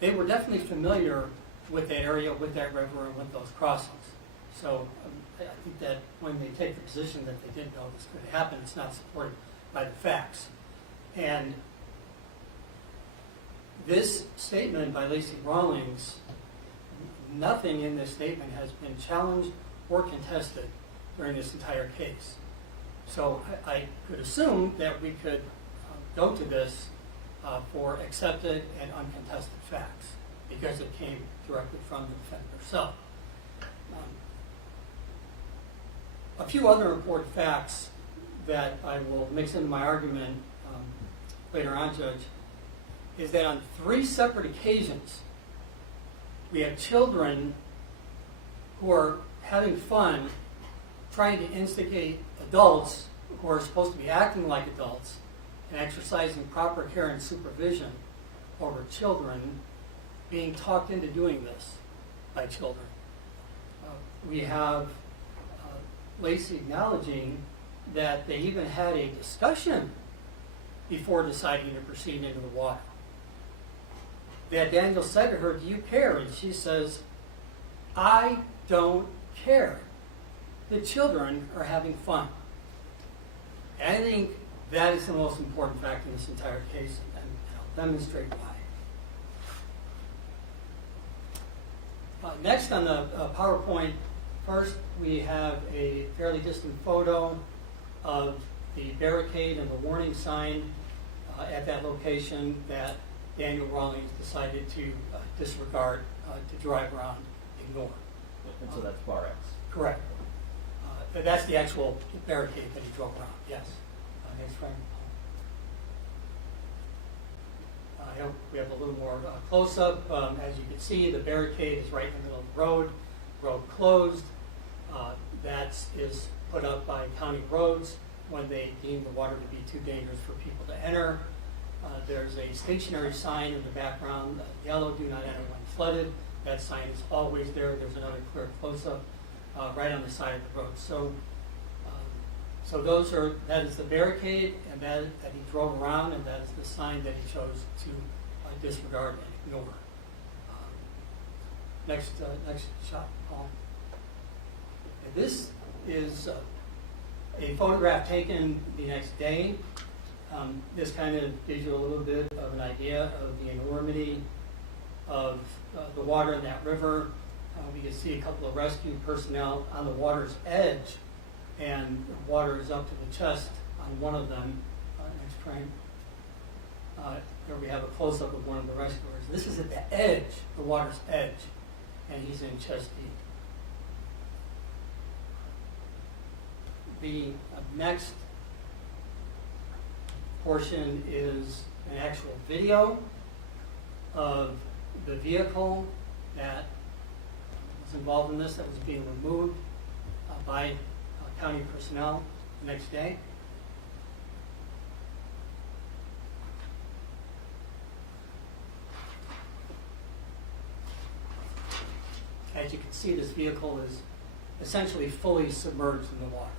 they were definitely familiar with that area, with that river, and with those crossings. So I think that when they take the position that they didn't know this could happen, it's not supported by the facts. And this statement by Lacey Rawlings, nothing in this statement has been challenged or contested during this entire case. So I could assume that we could go to this for accepted and uncontested facts because it came directly from the defendant herself. A few other important facts that I will mix into my argument later on, Judge, is that on 3 separate occasions, we have children who are having fun trying to instigate adults who are supposed to be acting like adults and exercising proper care and supervision over children being talked into doing this by children. We have Lacey acknowledging that they even had a discussion before deciding to proceed into the water. That Daniel said to her, "Do you care?" And she says, "I don't care. The children are having fun." And I think that is the most important fact in this entire case, and I'll demonstrate why. Next on the PowerPoint, first we have a fairly distant photo of the barricade and the warning sign at that location that Daniel Rawlings decided to disregard, to drive around, ignore. And so that's bar X. Correct. That's the actual barricade that he drove around, yes. Thanks, Frank. I hope we have a little more close-up. As you can see, the barricade is right in the middle of the road closed. That is put up by county roads when they deem the water to be too dangerous for people to enter. There's a stationary sign in the background, yellow, "Do not enter when flooded." That sign is always there. There's another clear close-up right on the side of the road. So that is the barricade, and that he drove around, and that is the sign that he chose to disregard and ignore. Next shot, Paul. And this is a photograph taken the next day. This kind of gives you a little bit of an idea of the enormity of the water in that river. We can see a couple of rescue personnel on the water's edge, and the water is up to the chest on one of them. Next frame. Here we have a close-up of one of the rescuers. This is at the edge, the water's edge, and he's in chest deep. The next portion is an actual video of the vehicle that was involved in this, that was being removed by county personnel the next day. As you can see, this vehicle is essentially fully submerged in the water.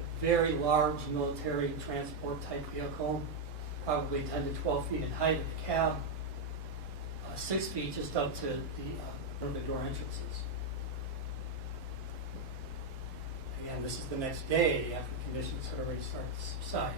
A very large military transport type vehicle, probably 10 to 12 feet in height at the cab, 6 feet just up to the door entrances. Again, this is the next day after conditions had already started to subside.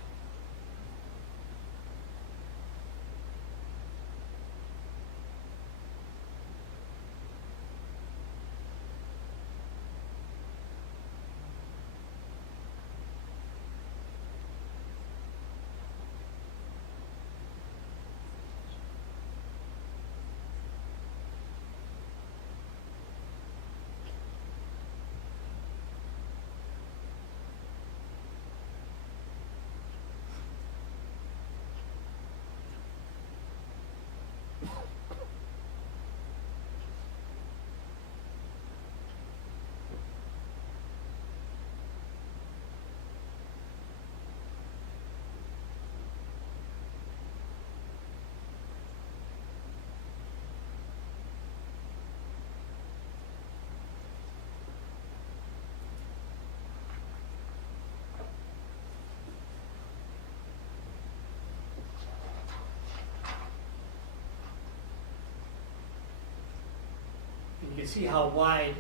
you can see how wide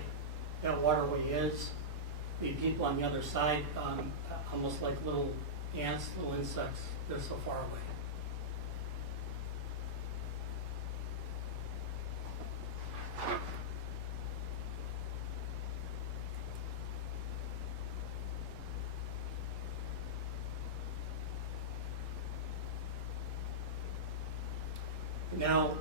that waterway is. The people on the other side, almost like little ants, little insects, they're so far away. Now,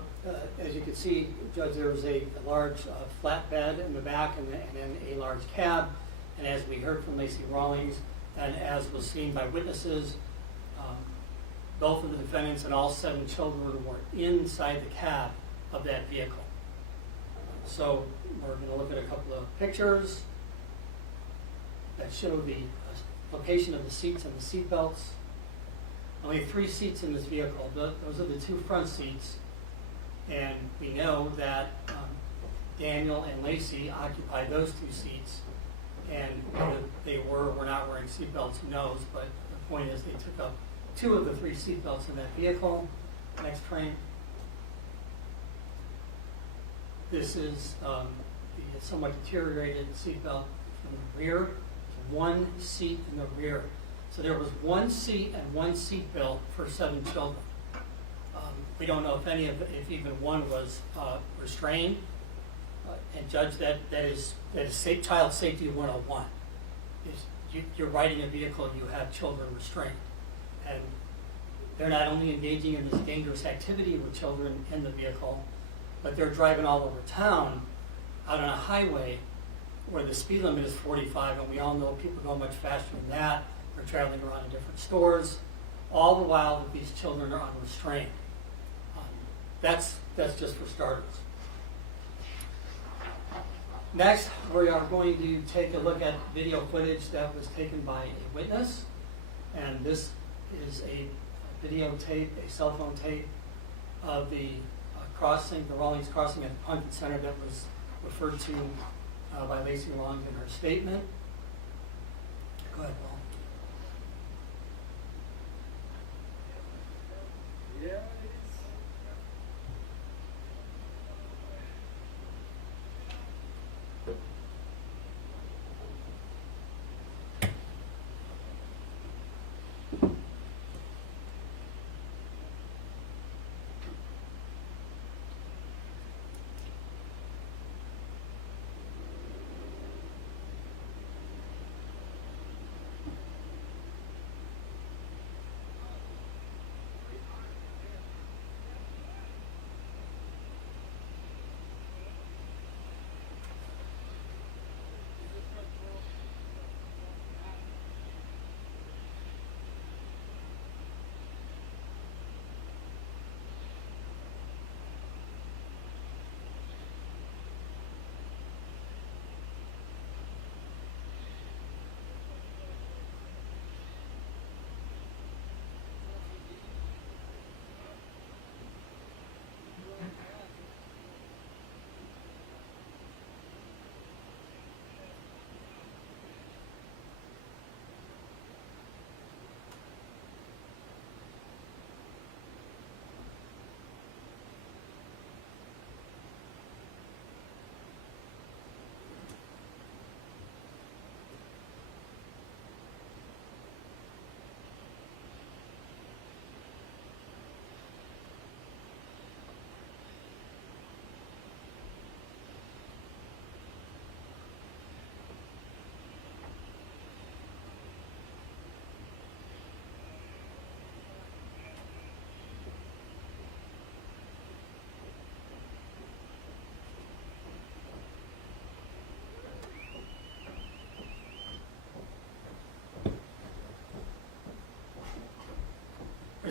as you can see, Judge, there was a large flatbed in the back and then a large cab. And as we heard from Lacey Rawlings, and as was seen by witnesses, both of the defendants and all 7 children were inside the cab of that vehicle. So we're going to look at a couple of pictures that show the location of the seats and the seat belts. Only 3 seats in this vehicle. Those are the 2 front seats. And we know that Daniel and Lacey occupied those 2 seats. And whether they were not wearing seatbelts, who knows? But the point is they took up 2 of the 3 seatbelts in that vehicle. Next frame. This is the somewhat deteriorated seatbelt from the rear. 1 seat in the rear. So there was 1 seat and 1 seatbelt for 7 children. We don't know if even one was restrained. And Judge, that is child safety 101. You're riding a vehicle, you have children restrained. And they're not only engaging in this dangerous activity with children in the vehicle, but they're driving all over town out on a highway where the speed limit is 45, and we all know people go much faster than that. They're traveling around in different stores, all the while that these children are unrestrained. That's just for starters. Next, we are going to take a look at video footage that was taken by a witness. And this is a videotape, a cell phone tape of the crossing, the Rawlings crossing at the Pumpkin Center that was referred to by Lacey Rawlings in her statement. Go ahead, Paul. Yeah.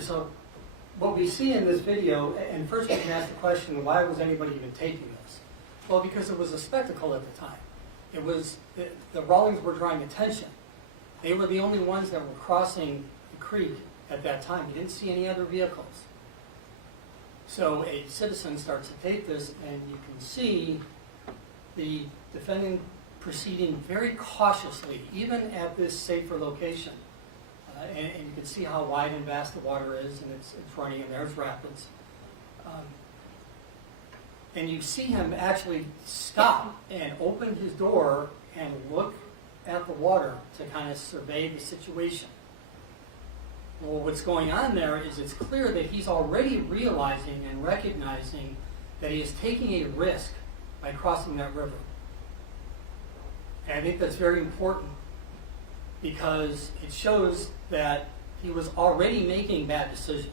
So what we see in this video, and first we can ask the question, why was anybody even taking this? Well, because it was a spectacle at the time. It was, the Rawlings were drawing attention. They were the only ones that were crossing the creek at that time. You didn't see any other vehicles. So a citizen starts to tape this, and you can see the defendant proceeding very cautiously, even at this safer location. And you can see how wide and vast the water is, and it's running, and there's rapids. and you see him actually stop and open his door and look at the water to kind of survey the situation. Well, what's going on there is it's clear that he's already realizing and recognizing that he is taking a risk by crossing that river. And I think that's very important because it shows that he was already making bad decisions.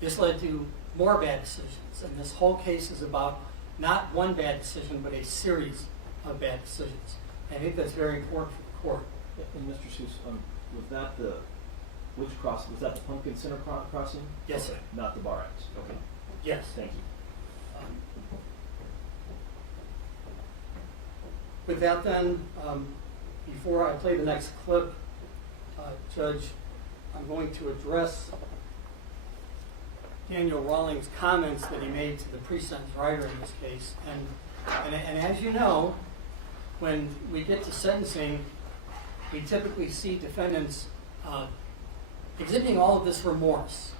This led to more bad decisions, and this whole case is about not one bad decision, but a series of bad decisions. I think that's very important for the court. And Mr. Seuss, was that the, which crossing, was that the Pumpkin Center crossing? Yes, sir. Okay, not the Bar X, okay. Yes. Thank you. With that then, before I play the next clip, Judge, I'm going to address Daniel Rawlings' comments that he made to the pre-sentence writer in this case. And as you know, when we get to sentencing, we typically see defendants exhibiting all of this remorse.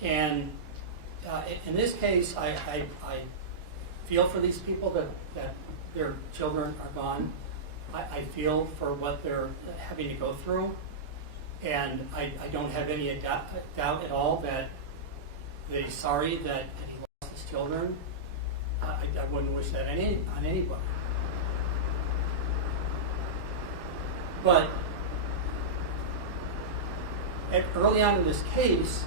And in this case, I feel for these people that their children are gone. I feel for what they're having to go through. And I don't have any doubt at all that they're sorry that he lost his children. I wouldn't wish that on anybody. But early on in this case,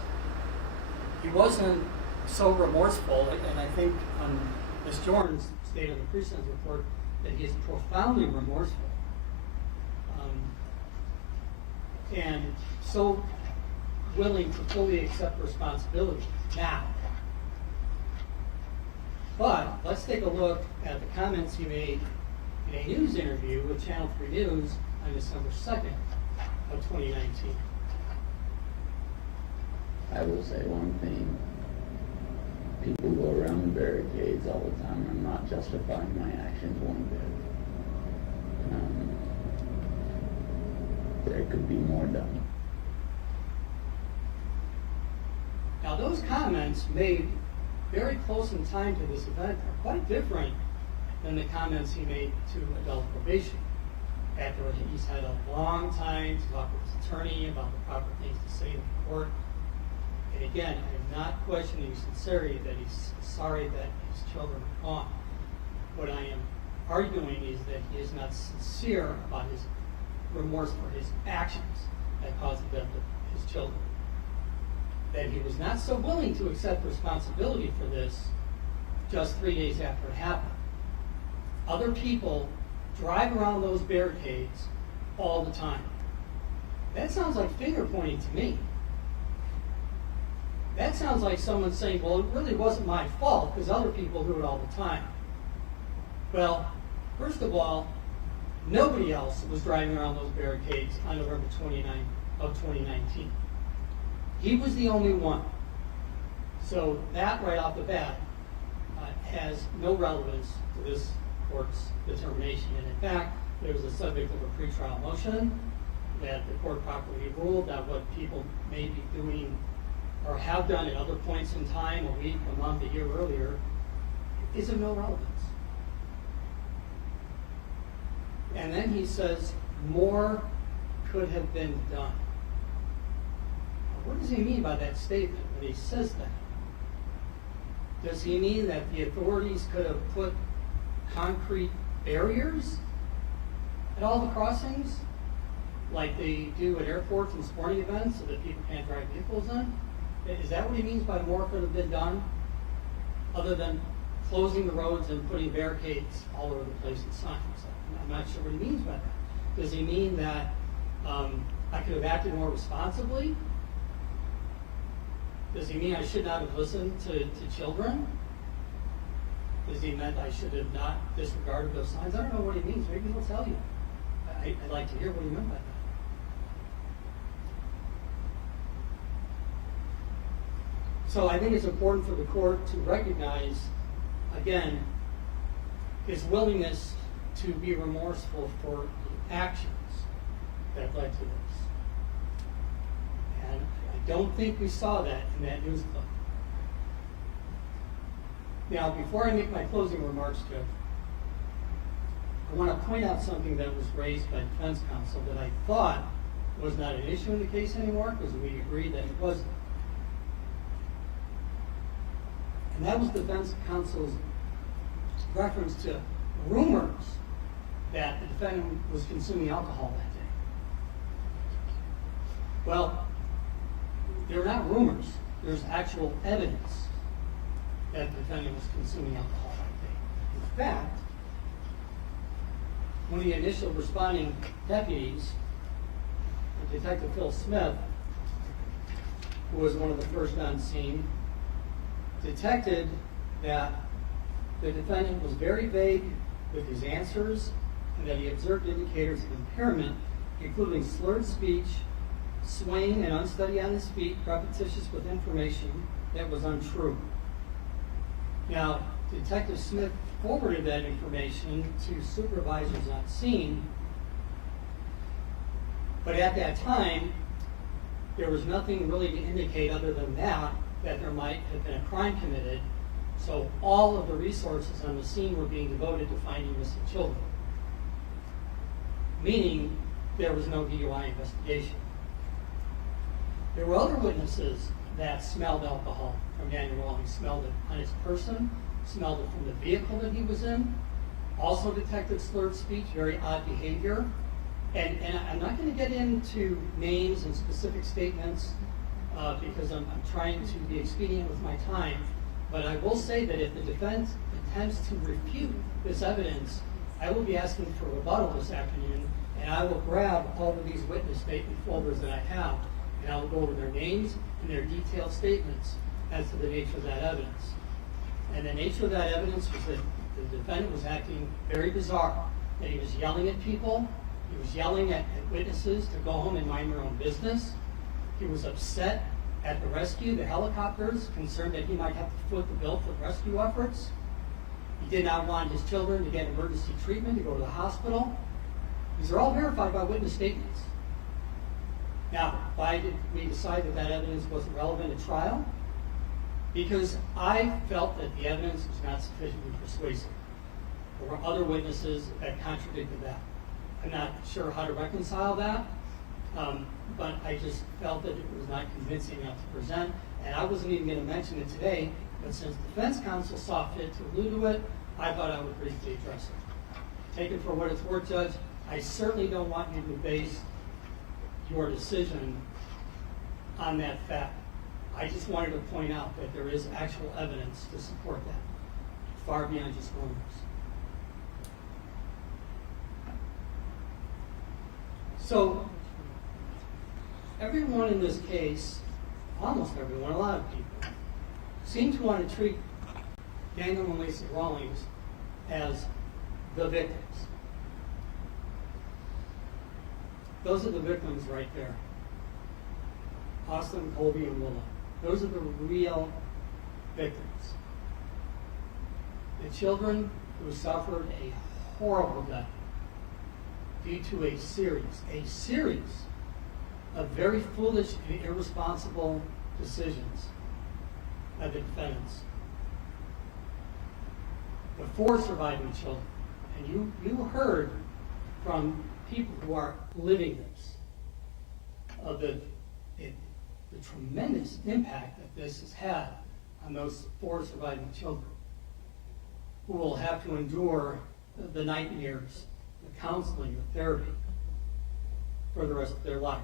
he wasn't so remorseful, and I think Ms. Jordan stated in the pre-sentence report that he is profoundly remorseful. And so willing to fully accept responsibility now. But let's take a look at the comments he made in a news interview with Channel 3 News on December 2nd of 2019. I will say one thing. People go around the barricades all the time. I'm not justifying my actions one bit. There could be more done. Now those comments made very close in time to this event are quite different than the comments he made to adult probation. After he's had a long time to talk with his attorney about the proper things to say in the court. And again, I am not questioning sincerity that he's sorry that his children are gone. What I am arguing is that he is not sincere about his remorse for his actions that caused the death of his children. That he was not so willing to accept responsibility for this just 3 days after it happened. Other people drive around those barricades all the time. That sounds like finger pointing to me. That sounds like someone saying, well, it really wasn't my fault because other people do it all the time. Well, first of all, nobody else was driving around those barricades on November 29th of 2019. He was the only one. So that right off the bat has no relevance to this court's determination. And in fact, there was a subject of a pretrial motion that the court properly ruled that what people may be doing or have done at other points in time, a week, a month, a year earlier, is of no relevance. And then he says, more could have been done. What does he mean by that statement when he says that? Does he mean that the authorities could have put concrete barriers at all the crossings, like they do at airports and sporting events so that people can't drive vehicles in? Is that what he means by more could have been done? Other than closing the roads and putting barricades all over the place and signs. I'm not sure what he means by that. Does he mean that I could have acted more responsibly? Does he mean I should not have listened to children? Does he mean I should have not disregarded those signs? I don't know what he means. Maybe he'll tell you. I'd like to hear what he meant by that. So I think it's important for the court to recognize, again, his willingness to be remorseful for the actions that led to this. And I don't think we saw that in that news clip. Now, before I make my closing remarks, Jeff, I want to point out something that was raised by defense counsel that I thought was not an issue in the case anymore, because we agreed that it wasn't. And that was defense counsel's reference to rumors that the defendant was consuming alcohol that day. Well, they're not rumors. There's actual evidence that the defendant was consuming alcohol that day. In fact, one of the initial responding deputies, Detective Phil Smith, who was one of the first on scene, detected that the defendant was very vague with his answers and that he observed indicators of impairment, including slurred speech, swaying and unsteady on his feet, repetitious with information that was untrue. Now, Detective Smith forwarded that information to supervisors on scene, but at that time, there was nothing really to indicate other than that there might have been a crime committed, so all of the resources on the scene were being devoted to finding missing children, meaning there was no DUI investigation. There were other witnesses that smelled alcohol from Daniel Rawlings, smelled it on his person, smelled it from the vehicle that he was in, also detected slurred speech, very odd behavior. And I'm not going to get into names and specific statements because I'm trying to be expedient with my time, but I will say that if the defense attempts to refute this evidence, I will be asking for rebuttal this afternoon, and I will grab all of these witness statement folders that I have, and I will go over their names and their detailed statements as to the nature of that evidence. And the nature of that evidence was that the defendant was acting very bizarre, that he was yelling at people, he was yelling at witnesses to go home and mind their own business. He was upset at the rescue, the helicopters, concerned that he might have to foot the bill for rescue efforts. He did not want his children to get emergency treatment, to go to the hospital. These are all verified by witness statements. Now, why did we decide that that evidence wasn't relevant at trial? Because I felt that the evidence was not sufficiently persuasive. There were other witnesses that contradicted that. I'm not sure how to reconcile that, but I just felt that it was not convincing enough to present, and I wasn't even going to mention it today, but since defense counsel saw fit to allude to it, I thought I would briefly address it. Take it for what it's worth, Judge. I certainly don't want you to base your decision on that fact. I just wanted to point out that there is actual evidence to support that, far beyond just rumors. So, everyone in this case, almost everyone, a lot of people, seem to want to treat Daniel and Lacey Rawlings as the victims. Those are the victims right there. Austin, Colby, and Willa. Those are the real victims. The children who suffered a horrible death due to a series of very foolish and irresponsible decisions of the defendants. The 4 surviving children, and you heard from people who are living this, of the tremendous impact that this has had on those 4 surviving children, who will have to endure the nightmares, the counseling, the therapy for the rest of their life.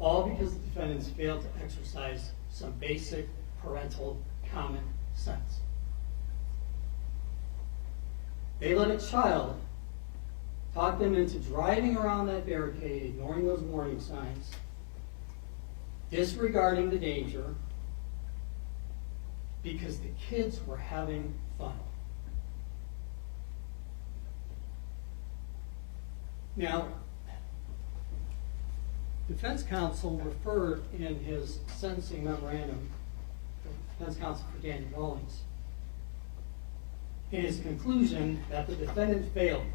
All because the defendants failed to exercise some basic parental common sense. They let a child talk them into driving around that barricade, ignoring those warning signs, disregarding the danger, because the kids were having fun. Now, defense counsel referred in his sentencing memorandum, defense counsel for Daniel Rawlings, in his conclusion that the defendant failed,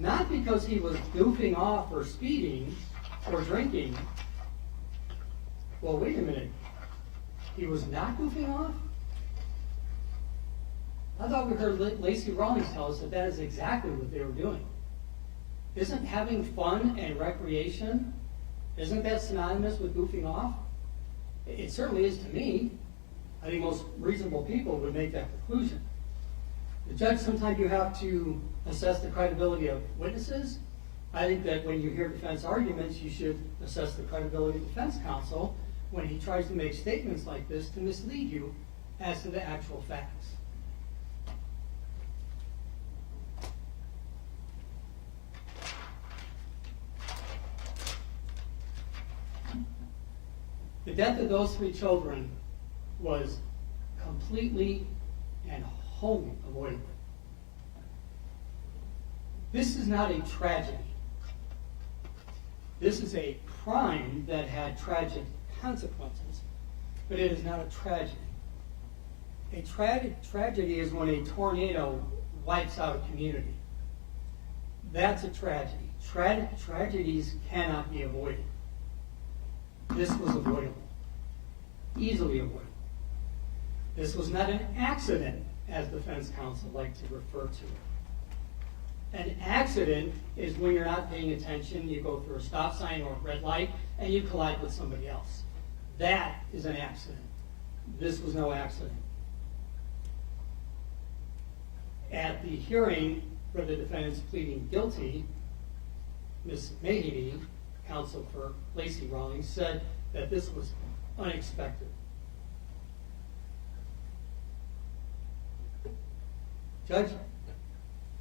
not because he was goofing off or speeding or drinking. Well, wait a minute. He was not goofing off? I thought we heard Lacey Rawlings tell us that that is exactly what they were doing. Isn't having fun and recreation, isn't that synonymous with goofing off? It certainly is to me. I think most reasonable people would make that conclusion. The judge, sometimes you have to assess the credibility of witnesses. I think that when you hear defense arguments, you should assess the credibility of defense counsel when he tries to make statements like this to mislead you as to the actual facts. The death of those 3 children was completely and wholly avoidable. This is not a tragedy. This is a crime that had tragic consequences, but it is not a tragedy. A tragedy is when a tornado wipes out a community. That's a tragedy. Tragedies cannot be avoided. This was avoidable. Easily avoidable. This was not an accident, as defense counsel like to refer to it. An accident is when you're not paying attention, you go through a stop sign or a red light, and you collide with somebody else. That is an accident. This was no accident. At the hearing for the defendants pleading guilty, Ms. Mahoney, counsel for Lacey Rawlings, said that this was unexpected. Judge,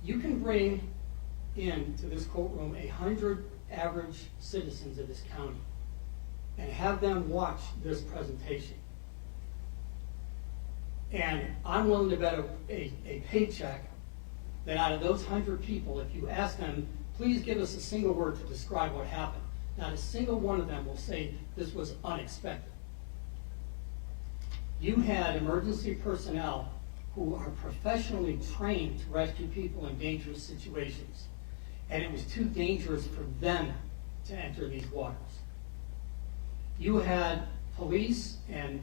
you can bring into this courtroom 100 average citizens of this county and have them watch this presentation. And I'm willing to bet a paycheck that out of those 100 people, if you ask them, please give us a single word to describe what happened, not a single one of them will say this was unexpected. You had emergency personnel who are professionally trained to rescue people in dangerous situations, and it was too dangerous for them to enter these waters. You had police and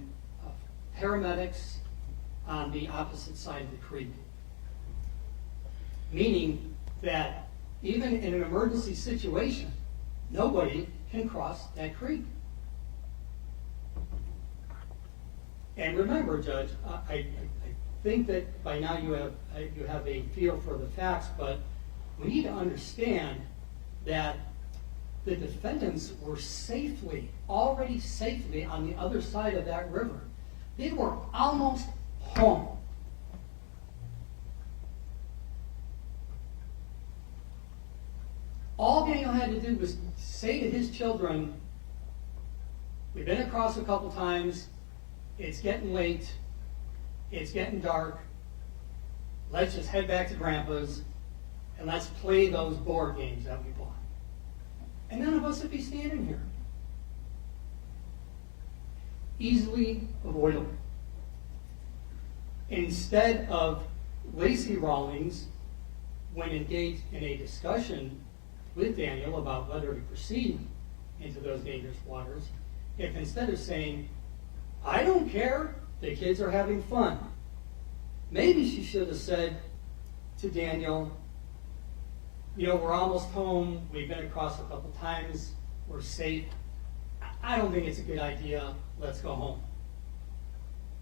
paramedics on the opposite side of the creek, meaning that even in an emergency situation, nobody can cross that creek. And remember, Judge, I think that by now you have a feel for the facts, but we need to understand that the defendants were already safely on the other side of that river. They were almost home. All Daniel had to do was say to his children, we've been across a couple times, it's getting late, it's getting dark, let's just head back to Grandpa's and let's play those board games that we bought. And none of us would be standing here. Easily avoidable. Instead of Lacey Rawlings, when engaged in a discussion with Daniel about whether to proceed into those dangerous waters, if instead of saying, I don't care, the kids are having fun, maybe she should have said to Daniel, you know, we're almost home, we've been across a couple times, we're safe, I don't think it's a good idea, let's go home.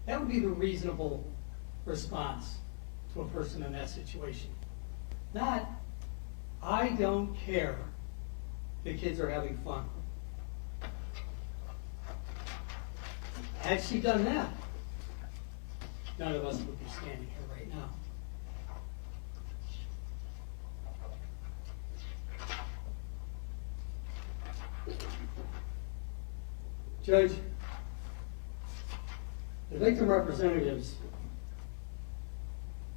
That would be the reasonable response to a person in that situation. Not, I don't care, the kids are having fun. Had she done that, none of us would be standing here right now. Judge, the victim representatives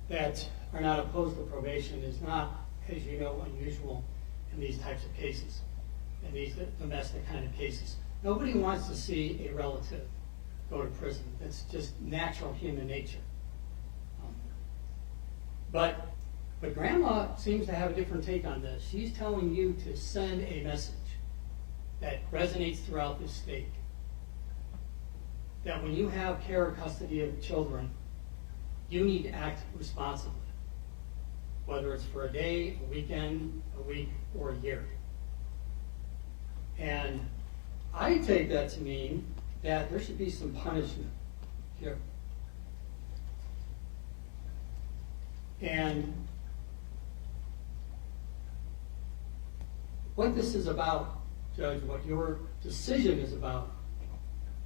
that are not opposed to probation is not, as you know, unusual in these types of cases, in these domestic kind of cases. Nobody wants to see a relative go to prison. That's just natural human nature. But Grandma seems to have a different take on this. She's telling you to send a message that resonates throughout this state. That when you have care or custody of children, you need to act responsibly, whether it's for a day, a weekend, a week, or a year. And I take that to mean that there should be some punishment here. And what this is about, Judge, what your decision is about,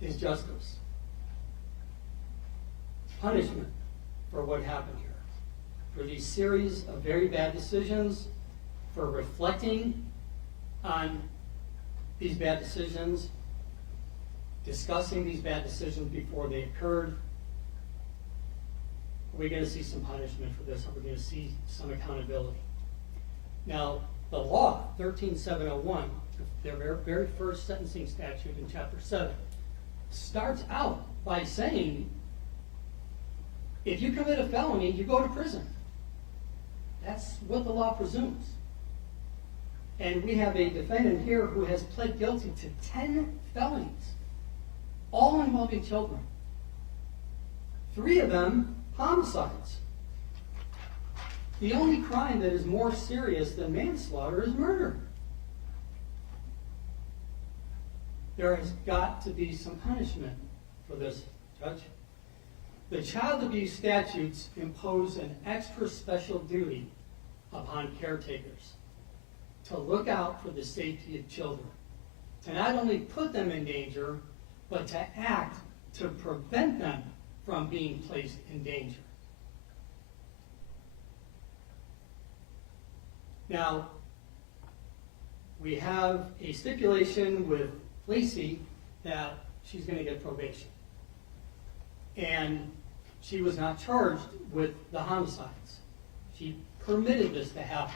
is justice. Punishment for what happened here. For these series of very bad decisions, for reflecting on these bad decisions, discussing these bad decisions before they occurred. We're going to see some punishment for this, and we're going to see some accountability. Now, the law, 13701, their very first sentencing statute in Chapter 7, starts out by saying, if you commit a felony, you go to prison. That's what the law presumes. And we have a defendant here who has pled guilty to 10 felonies, all involving children. 3 of them, homicides. The only crime that is more serious than manslaughter is murder. There has got to be some punishment for this, Judge. The child abuse statutes impose an extra special duty upon caretakers to look out for the safety of children, to not only put them in danger, but to act to prevent them from being placed in danger. Now, we have a stipulation with Lacey that she's going to get probation. And she was not charged with the homicides. She permitted this to happen.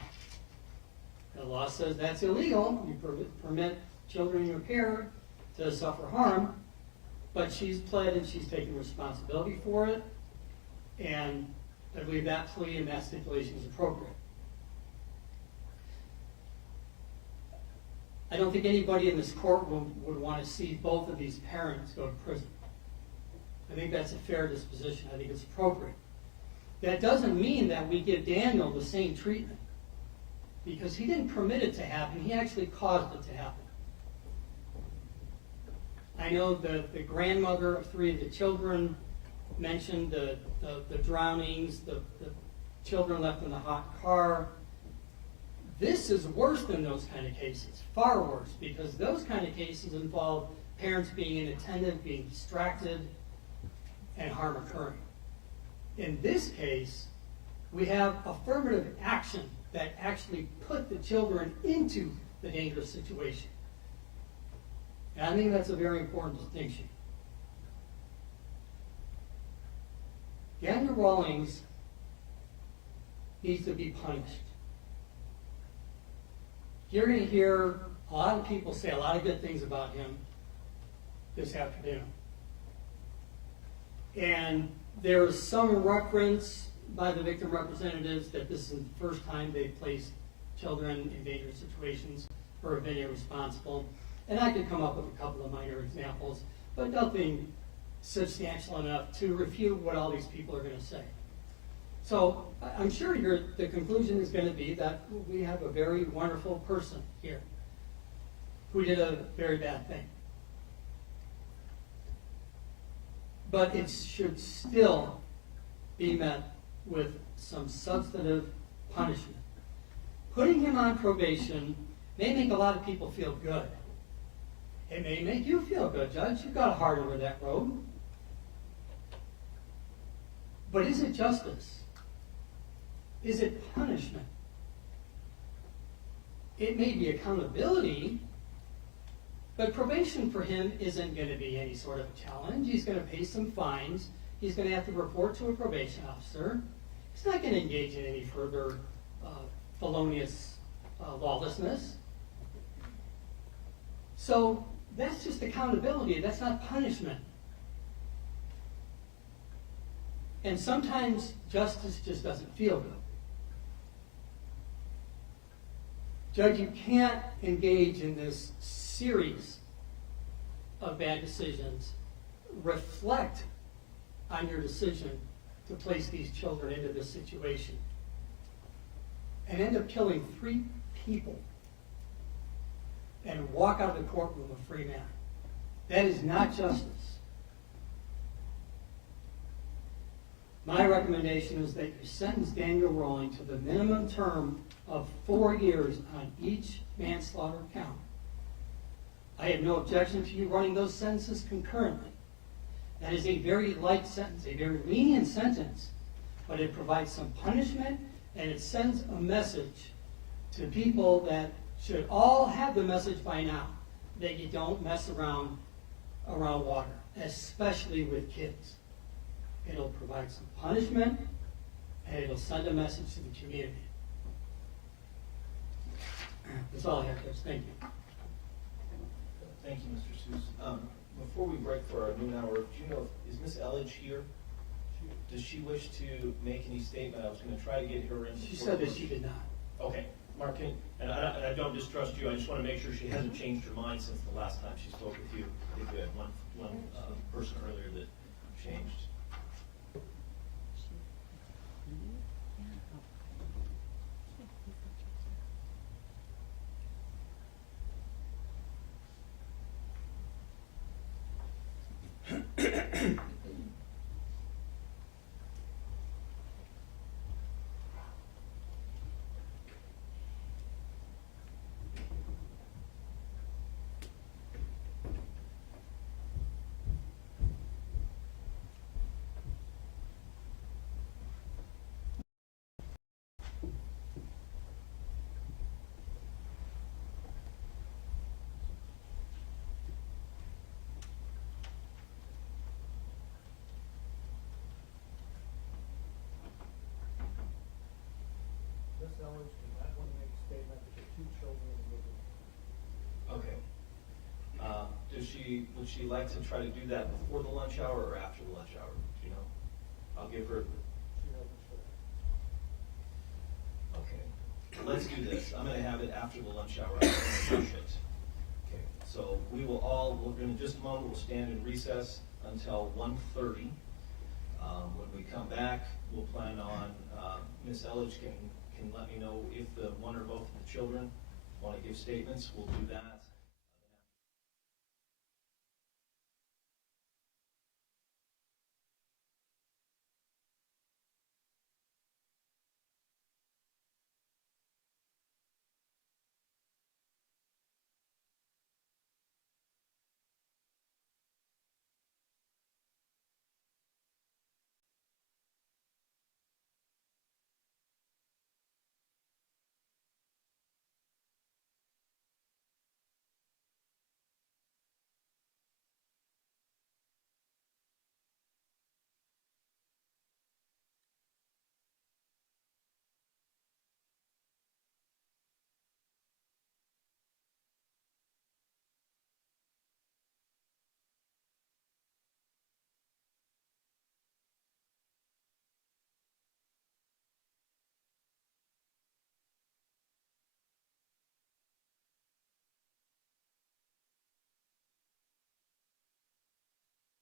The law says that's illegal. You permit children in your care to suffer harm, but she's pled and she's taken responsibility for it, and I believe that plea and that stipulation is appropriate. I don't think anybody in this courtroom would want to see both of these parents go to prison. I think that's a fair disposition. I think it's appropriate. That doesn't mean that we give Daniel the same treatment, because he didn't permit it to happen. He actually caused it to happen. I know the grandmother of 3 of the children mentioned the drownings, the children left in the hot car. This is worse than those kind of cases, far worse, because those kind of cases involve parents being inattentive, being distracted, and harm occurring. In this case, we have affirmative action that actually put the children into the dangerous situation. And I think that's a very important distinction. Daniel Rawlings needs to be punished. You're going to hear a lot of people say a lot of good things about him this afternoon. And there's some reference by the victim representatives that this is the first time they've placed children in dangerous situations or have been irresponsible. And I could come up with a couple of minor examples, but nothing substantial enough to refute what all these people are going to say. So I'm sure the conclusion is going to be that we have a very wonderful person here who did a very bad thing. But it should still be met with some substantive punishment. Putting him on probation may make a lot of people feel good. It may make you feel good, Judge. You've got a heart over that road. But is it justice? Is it punishment? It may be accountability, but probation for him isn't going to be any sort of challenge. He's going to pay some fines. He's going to have to report to a probation officer. He's not going to engage in any further felonious lawlessness. So that's just accountability. That's not punishment. And sometimes justice just doesn't feel good. Judge, you can't engage in this series of bad decisions. Reflect on your decision to place these children into this situation and end up killing 3 people and walk out of the courtroom a free man. That is not justice. My recommendation is that you sentence Daniel Rawling to the minimum term of 4 years on each manslaughter count. I have no objection to you running those sentences concurrently. That is a very light sentence, a very lenient sentence, but it provides some punishment and it sends a message to people that should all have the message by now that you don't mess around water, especially with kids. It'll provide some punishment and it'll send a message to the community. That's all I have, Judge. Thank you. Thank you, Mr. Seuss. Before we break for our noon hour, do you know, is Miss Elledge here? Does she wish to make any statement? I was going to try to get her in. She said that she did not. Okay, Mark, and I don't distrust you. I just want to make sure she hasn't changed her mind since the last time she spoke with you. I think we had one person earlier that changed. Miss Owens did not want to make a statement that the 2 children were living. Okay. Would she like to try to do that before the lunch hour or after the lunch hour? Do you know? I'll give her. She hasn't said. Okay. Let's do this. I'm going to have it after the lunch hour. I'm going to push it. Okay. So we're in just a moment, we'll stand in recess until 1:30. When we come back, we'll plan on, Ms. Elledge can let me know if one or both of the children want to give statements. We'll do that.